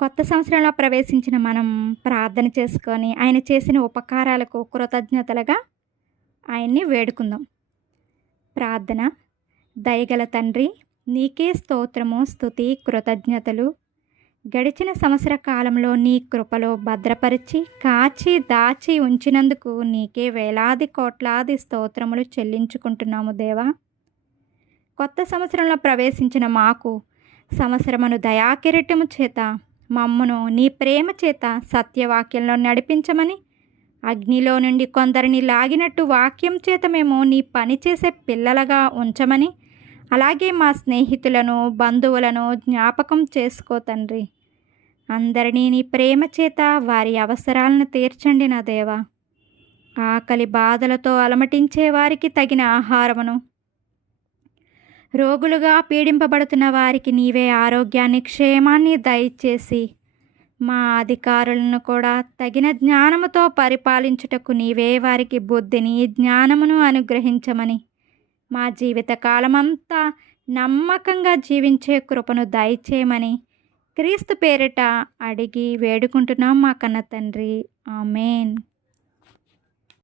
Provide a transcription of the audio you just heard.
కొత్త సంవత్సరంలో ప్రవేశించిన మనం ప్రార్థన చేసుకొని, ఆయన చేసిన ఉపకారాలకు కృతజ్ఞతలుగా ఆయన్ని వేడుకుందాం. ప్రార్థన. దయగల తండ్రి, నీకే స్తోత్రము, స్తుతి, కృతజ్ఞతలు. గడిచిన సంవత్సర కాలంలో నీ కృపలో భద్రపరిచి, కాచి, దాచి ఉంచినందుకు నీకే వేలాది కోట్లాది స్తోత్రములు చెల్లించుకుంటున్నాము దేవా. కొత్త సంవత్సరంలో ప్రవేశించిన మాకు సంవత్సరమును దయాకిరీటము చేత మమ్మును నీ ప్రేమ చేత సత్యవాక్యంలో నడిపించమని, అగ్నిలో నుండి కొందరిని లాగినట్టు వాక్యం చేత మేము నీ పని చేసే పిల్లలుగా ఉంచమని, అలాగే మా స్నేహితులను, బంధువులను జ్ఞాపకం చేసుకో తండ్రి. అందరినీ నీ ప్రేమ చేత వారి అవసరాలను తీర్చండి నా దేవా. ఆకలి బాధలతో అలమటించే వారికి తగిన ఆహారమును, రోగులుగా పీడింపబడుతున్న వారికి నీవే ఆరోగ్యాన్ని, క్షేమాన్ని దయచేసి, మా అధికారులను కూడా తగిన జ్ఞానముతో పరిపాలించుటకు నీవే వారికి బుద్ధిని, జ్ఞానమును అనుగ్రహించమని, మా జీవిత కాలమంతా నమ్మకంగా జీవించే కృపను దయచేయమని క్రీస్తు పేరిట అడిగి వేడుకుంటున్నాం మా కన్న తండ్రి. ఆమేన్.